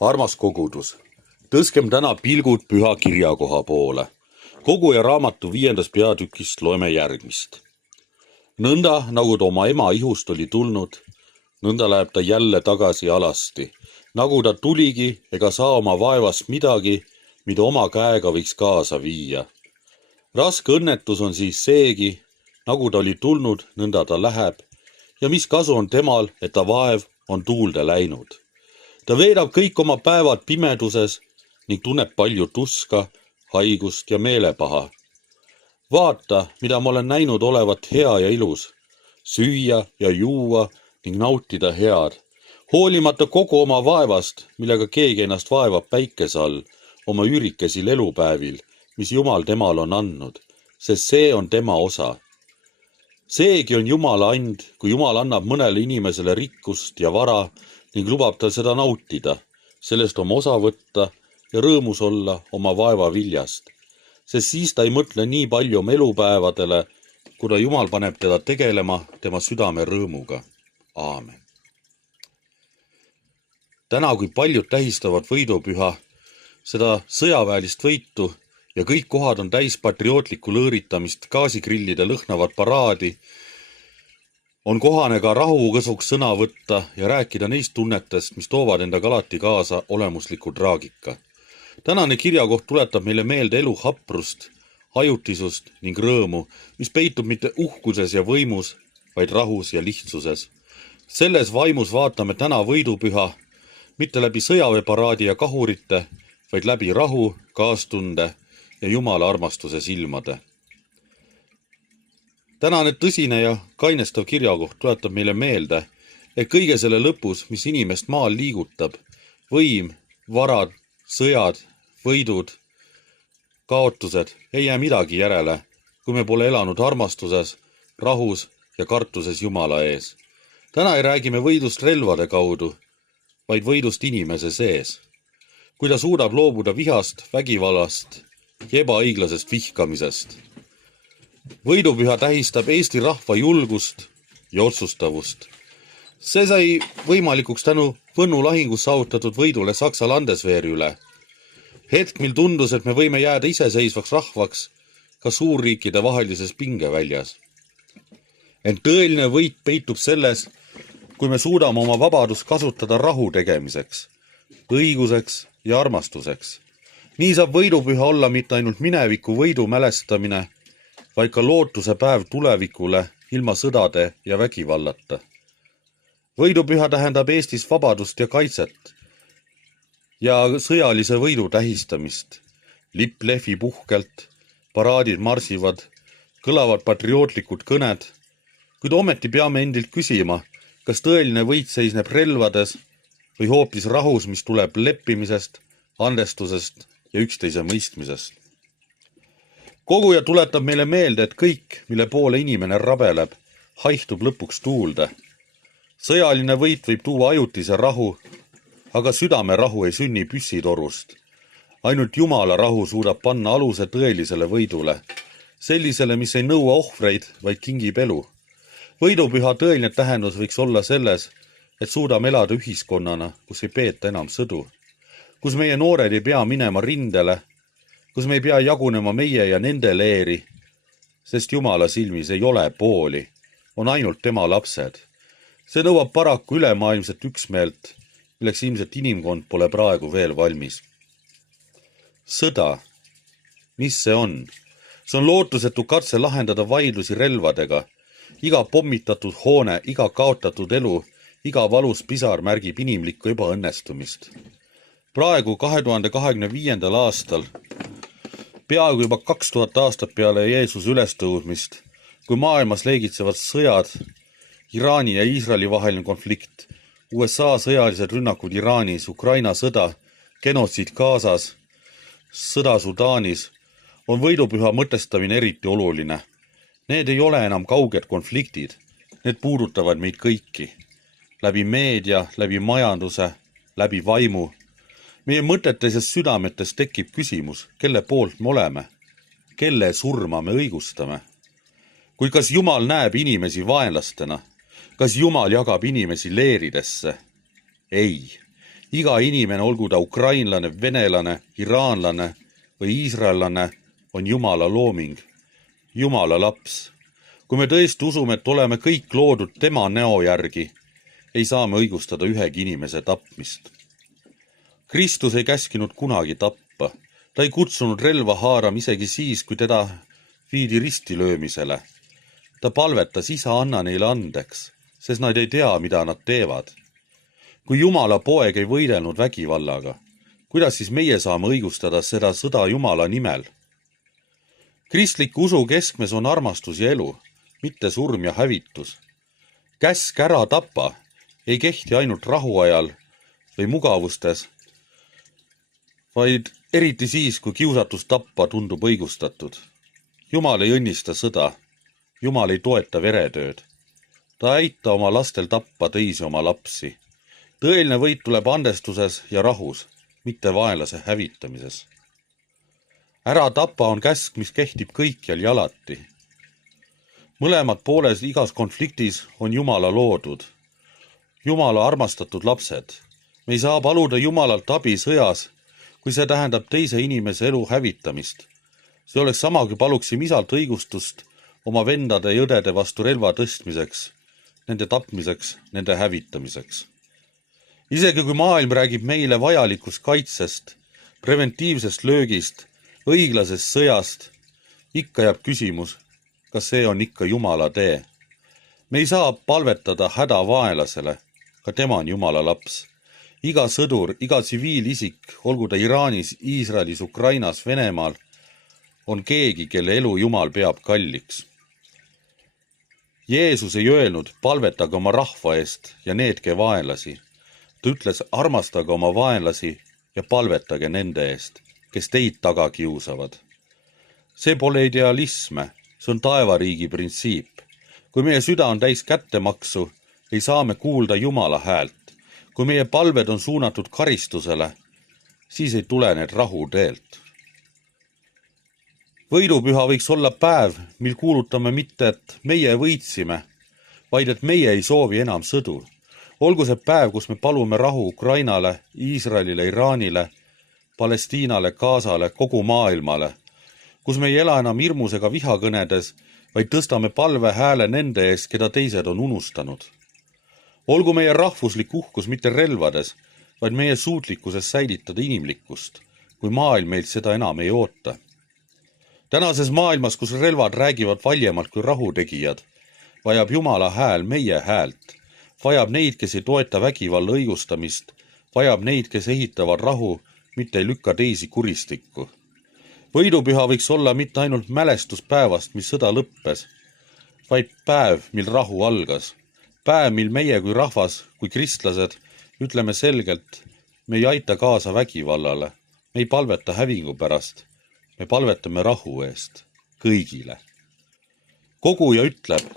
Armas kogudus, tõskem täna pilgud püha kirjakoha poole. Koguja raamatu 5. peatükist loeme järgmist. Nõnda, nagu ta oma ema ihust oli tulnud, nõnda läheb ta jälle tagasi alasti. Nagu ta tuligi, ega saa oma vaevast midagi, mida oma käega võiks kaasa viia. Raske õnnetus on siis seegi, nagu ta oli tulnud, nõnda ta läheb, ja mis kasu on temal, et ta vaev on tuulde läinud. Ta veedab kõik oma päevad pimeduses ning tunneb palju tuska, haigust ja meelepaha. Vaata, mida ma olen näinud olevat hea ja ilus, süüa ja juua ning nautida head, hoolimata kogu oma vaevast, millega keegi ennast vaevab päikese all, oma üürikesil elupäevil, mis Jumal temal on andnud, sest see on tema osa. Seegi on Jumala and, kui Jumal annab mõnele inimesele rikkust ja vara ning lubab tal seda nautida, sellest oma osa võtta ja rõõmus olla oma vaeva viljast, sest siis ta ei mõtle nii palju oma elupäevadele, kuna Jumal paneb teda tegelema tema südame rõõmuga. Aamen. Täna, kui paljud tähistavad võidupüha, seda sõjaväelist võitu ja kõik kohad on täis patriootlikku lõõritamist, gaasigrillide lõhnavat paraadi, on kohane ka rahukõsuks sõna võtta ja rääkida neist tunnetest, mis toovad endaga alati kaasa olemusliku traagika. Tänane kirjakoht tuletab meile meelde elu haprust, ajutisust ning rõõmu, mis peitub mitte uhkuses ja võimus, vaid rahus ja lihtsuses. Selles vaimus vaatame täna võidupüha, mitte läbi sõjaväeparaadi ja kahurite, vaid läbi rahu, kaastunde ja Jumala armastuse silmade. Tänane tõsine ja kainestav kirjakoht tuletab meile meelde, et kõige selle lõpus, mis inimest maal liigutab, võim, varad, sõjad, võidud, kaotused, ei jää midagi järele, kui me pole elanud armastuses, rahus ja kartuses Jumala ees. Täna ei räägime võidust relvade kaudu, vaid võidust inimese sees. Kui ta suudab loobuda vihast, vägivallast ja ebaõiglasest vihkamisest. Võidupüha tähistab Eesti rahva julgust ja otsustavust. See sai võimalikuks tänu Võnnu lahingus saavutatud võidule Saksa Landeswehri üle. Hetk, mil tundus, et me võime jääda iseseisvaks rahvaks ka suurriikide vahelises pingeväljas. Ent tõeline võit peitub selles, kui me suudame oma vabadust kasutada rahu tegemiseks, õiguseks ja armastuseks. Nii saab võidupüha olla mitte ainult mineviku võidu mälestamine, vaid ka lootuse päev tulevikule ilma sõdade ja vägivallata. Võidupüha tähendab Eestis vabadust ja kaitset ja sõjalise võidu tähistamist. Lipp lehvib uhkelt, paraadid marsivad, kõlavad patriootlikud kõned, kuid ometi peame endilt küsima, kas tõeline võit seisneb relvades või hoopis rahus, mis tuleb leppimisest, andestusest ja üksteise mõistmisest. Koguja tuletab meile meelde, et kõik, mille poole inimene rabeleb, haihtub lõpuks tuulde. Sõjaline võit võib tuua ajutise rahu, aga südame rahu ei sünni püssitorust. Ainult Jumala rahu suudab panna aluse tõelisele võidule, sellisele, mis ei nõua ohvreid, vaid kingib elu. Võidupüha tõeline tähendus võiks olla selles, et suudame elada ühiskonnana, kus ei peeta enam sõdu, kus meie noored ei pea minema rindele, kus me ei pea jagunema meie ja nende leeri, sest Jumala silmis ei ole pooli, on ainult tema lapsed. See nõuab paraku ülemaailmset üksmeelt, milleks ilmselt inimkond pole praegu veel valmis. Sõda. Mis see on? See on lootusetu katse lahendada vaidlusi relvadega. Iga pommitatud hoone, iga kaotatud elu, iga valus pisar märgib inimlikku ebaõnnestumist. Praegu 2025. aastal, peaaegu juba 2000 aastat peale Jeesuse ülestõudmist, kui maailmas leegitsevad sõjad, Iraani ja Iisraeli vaheline konflikt, USA sõjalised rünnakud Iraanis, Ukraina sõda, genotsiid Gazas, sõda Sudaanis, on võidupüha mõtestamine eriti oluline. Need ei ole enam kauged konfliktid, need puudutavad meid kõiki. Läbi meedia, läbi majanduse, läbi vaimu. Meie mõtetes ja südametes tekib küsimus, kelle poolt me oleme, kelle surma me õigustame. Kuid kas Jumal näeb inimesi vaenlastena? Kas Jumal jagab inimesi leeridesse? Ei. Iga inimene, olgu ta ukrainlane, venelane, iraanlane või iisraellane, on Jumala looming, Jumala laps. Kui me tõesti usume, et oleme kõik loodud tema näo järgi, ei saa me õigustada ühegi inimese tapmist. Kristus ei käskinud kunagi tappa. Ta ei kutsunud relva haarama isegi siis, kui teda viidi ristilöömisele. Ta palvetas, Isa, anna neile andeks, sest nad ei tea, mida nad teevad. Kui Jumala poeg ei võidelnud vägivallaga, kuidas siis meie saame õigustada seda sõda Jumala nimel? Kristliku usu keskmes on armastus ja elu, mitte surm ja hävitus. Käsk ära tapa ei kehti ainult rahuajal või mugavustes, vaid eriti siis, kui kiusatus tappa tundub õigustatud. Jumal ei õnnista sõda, Jumal ei toeta veretööd. Ta ei aita oma lastel tappa teisi oma lapsi. Tõeline võit tuleb andestuses ja rahus, mitte vaenlase hävitamises. Ära tapa on käsk, mis kehtib kõikjal ja alati. Mõlemad pooled igas konfliktis on Jumala loodud. Jumala armastatud lapsed. Me ei saa paluda Jumalalt abi sõjas, kui see tähendab teise inimese elu hävitamist. See oleks sama, kui paluksime isalt õigustust oma vendade ja õdede vastu relva tõstmiseks, nende tapmiseks, nende hävitamiseks. Isegi kui maailm räägib meile vajalikust kaitsest, preventiivsest löögist, õiglasest sõjast, ikka jääb küsimus, kas see on ikka Jumala tee. Me ei saa palvetada hädavaenlasele, ka tema on Jumala laps. Iga sõdur, iga tsiviilisik, olgu ta Iraanis, Iisraelis, Ukrainas, Venemaal, on keegi, kelle elu Jumal peab kalliks. Jeesus ei öelnud, palvetage oma rahva eest ja needke vaenlasi. Ta ütles, armastage oma vaenlasi ja palvetage nende eest, kes teid taga kiusavad. See pole idealism, see on taevariigi printsiip. Kui meie süda on täis kättemaksu, ei saa me kuulda Jumala häält. Kui meie palved on suunatud karistusele, siis ei tule need rahu teelt. Võidupüha võiks olla päev, mil kuulutame mitte, et meie võitsime, vaid et meie ei soovi enam sõdu. Olgu see päev, kus me palume rahu Ukrainale, Iisraelile, Iraanile, Palestiinale, Gazale, kogu maailmale, kus me ei ela enam hirmus ega vihakõnedes, vaid tõstame palve hääle nende eest, keda teised on unustanud. Olgu meie rahvuslik uhkus mitte relvades, vaid meie suutlikkuses säilitada inimlikkust, kui maailm meilt seda enam ei oota. Tänases maailmas, kus relvad räägivad valjemalt kui rahutegijad, vajab Jumala hääl meie häält, vajab neid, kes ei toeta vägivalla õigustamist, vajab neid, kes ehitavad rahu, mitte ei lükka teisi kuristikku. Võidupüha võiks olla mitte ainult mälestuspäevast, mis sõda lõppes, vaid päev, mil rahu algas. Päev, mil meie kui rahvas, kui kristlased, ütleme selgelt, me ei aita kaasa vägivallale, me ei palveta hävingu pärast, me palvetame rahu eest, kõigile. Koguja ütleb,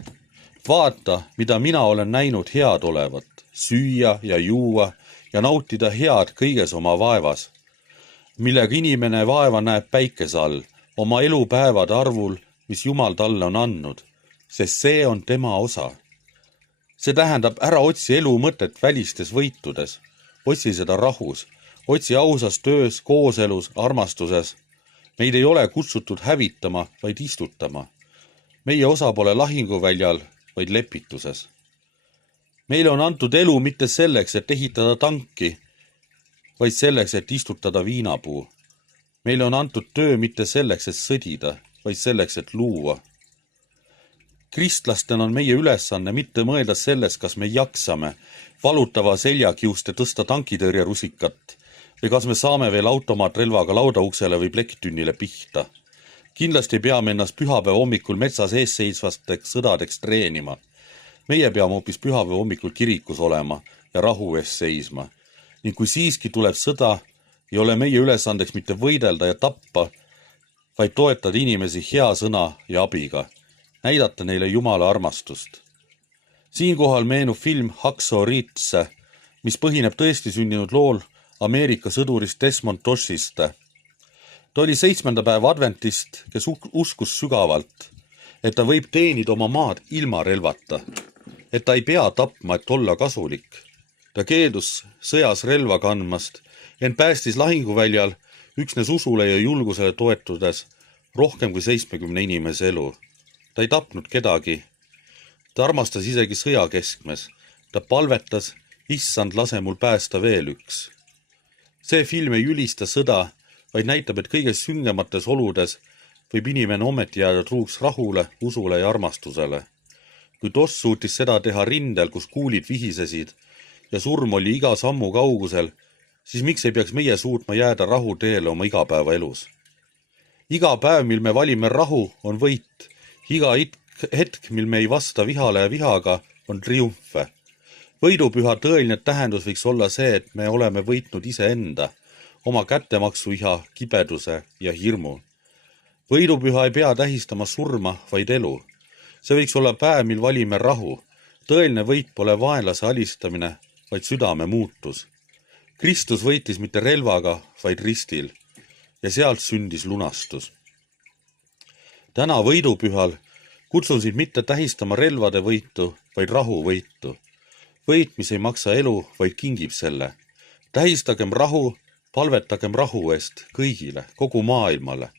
vaata, mida mina olen näinud head olevat, süüa ja juua ja nautida head kõiges oma vaevas, millega inimene vaeva näeb päikese all, oma elupäevade arvul, mis Jumal talle on andnud, sest see on tema osa. See tähendab, ära otsi elu mõtet välistes võitudes, otsi seda rahus, otsi ausas töös, kooselus, armastuses. Meid ei ole kutsutud hävitama, vaid istutama. Meie osa pole lahinguväljal, vaid lepituses. Meile on antud elu mitte selleks, et ehitada tanki, vaid selleks, et istutada viinapuu. Meile on antud töö mitte selleks, et sõdida, vaid selleks, et luua. Kristlastena on meie ülesanne mitte mõelda sellest, kas me jaksame valutava seljakiuste tõsta tankitõrjerusikat või kas me saame veel automaatrelvaga laudauksele või plekktünnile pihta. Kindlasti peame ennast pühapäeva hommikul metsas eesseisvasteks sõdadeks treenima. Meie peame hoopis pühapäeva hommikul kirikus olema ja rahu eest seisma. Ning kui siiski tuleb sõda, ei ole meie ülesandeks mitte võidelda ja tappa, vaid toetada inimesi hea sõna ja abiga. Näidata neile Jumala armastust. Siinkohal meenub film Hacksaw Ridge, mis põhineb tõesti sündinud lool Ameerika sõdurist Desmond Dossist. Ta oli 7. päeva adventist, kes uskus sügavalt, et ta võib teenida oma maad ilma relvata, et ta ei pea tapma, et olla kasulik. Ta keeldus sõjas relva kandmast, ent päästis lahinguväljal üksnes usule ja julgusele toetudes rohkem kui 70 inimese elu. Ta ei tapnud kedagi. Ta armastas isegi sõja keskmes. Ta palvetas, issand, lase mul päästa veel üks. See film ei ülista sõda, vaid näitab, et kõige süngemates oludes võib inimene ometi jääda truuks rahule, usule ja armastusele. Kui Toss suutis seda teha rindel, kus kuulid vihisesid ja surm oli iga sammu kaugusel, siis miks ei peaks meie suutma jääda rahu teele oma igapäevaelus? Iga päev, mil me valime rahu, on võit. Iga hetk, mil me ei vasta vihale ja vihaga, on triumfe. Võidupüha tõeline tähendus võiks olla see, et me oleme võitnud iseenda, oma kättemaksuiha, kibeduse ja hirmu. Võidupüha ei pea tähistama surma, vaid elu. See võiks olla päev, mil valime rahu. Tõeline võit pole vaenlase alistamine, vaid südame muutus. Kristus võitis mitte relvaga, vaid ristil, ja sealt sündis lunastus. Täna võidupühal kutsun sind mitte tähistama relvade võitu, vaid rahu võitu. Võit, mis ei maksa elu, vaid kingib selle. Tähistagem rahu, palvetagem rahu eest kõigile, kogu maailmale.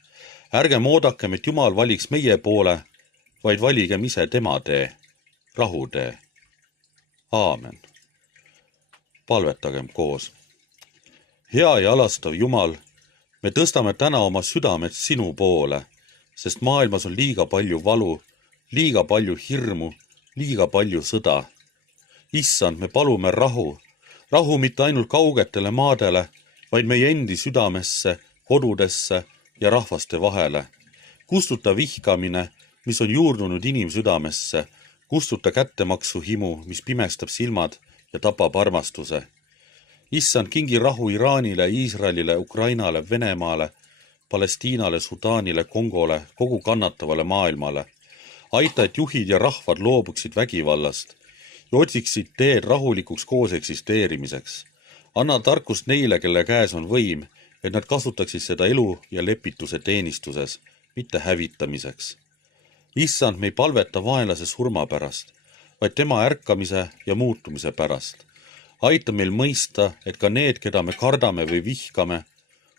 Ärgem oodakem, et Jumal valiks meie poole, vaid valigem ise tema tee, rahu tee. Aamen. Palvetagem koos. Hea ja alastav Jumal, me tõstame täna oma südamed sinu poole, sest maailmas on liiga palju valu, liiga palju hirmu, liiga palju sõda. Issand, me palume rahu, rahu mitte ainult kaugetele maadele, vaid meie endi südamesse, kodudesse ja rahvaste vahele. Kustuta vihkamine, mis on juurdunud inimsüdamesse, kustuta kättemaksu himu, mis pimestab silmad ja tapab armastuse. Issand, kingi rahu Iraanile, Iisraelile, Ukrainale, Venemaale, Palestiinale, Sudaanile, Kongole, kogu kannatavale maailmale. Aita, et juhid ja rahvad loobuksid vägivallast ja otsiksid teed rahulikuks koos eksisteerimiseks. Anna tarkust neile, kelle käes on võim, et nad kasutaksid seda elu ja lepituse teenistuses, mitte hävitamiseks. Issand, me ei palveta vaenlase surma pärast, vaid tema ärkamise ja muutumise pärast. Aita meil mõista, et ka need, keda me kardame või vihkame,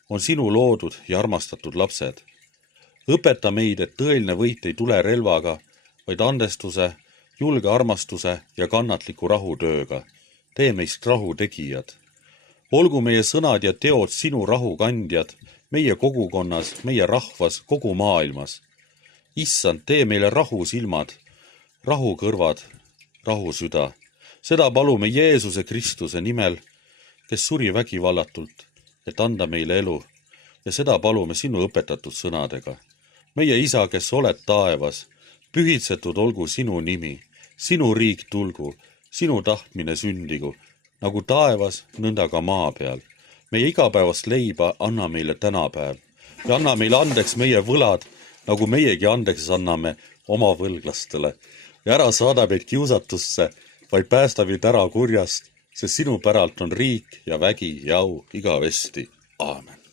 on sinu loodud ja armastatud lapsed. Õpeta meid, et tõeline võit ei tule relvaga, vaid andestuse, julge armastuse ja kannatliku rahutööga. Tee meist rahu tegijad. Olgu meie sõnad ja teod sinu rahu kandjad, meie kogukonnas, meie rahvas, kogu maailmas. Issand, tee meile rahu silmad, rahu kõrvad, rahu süda. Seda palume Jeesuse Kristuse nimel, kes suri vägivallatult, et anda meile elu, ja seda palume sinu õpetatud sõnadega. Meie Isa, kes oled taevas, pühitsetud olgu sinu nimi, sinu riik tulgu, sinu tahtmine sündigu, nagu taevas, nõnda ka maa peal. Meie igapäevast leiba anna meile tänapäev ja anna meile andeks meie võlad, nagu meiegi andeks anname oma võlglastele. Ja ära saada meid kiusatusse, vaid päästa meid ära kurjast, sest sinu päralt on riik ja vägi ja au igavesti. Aamen.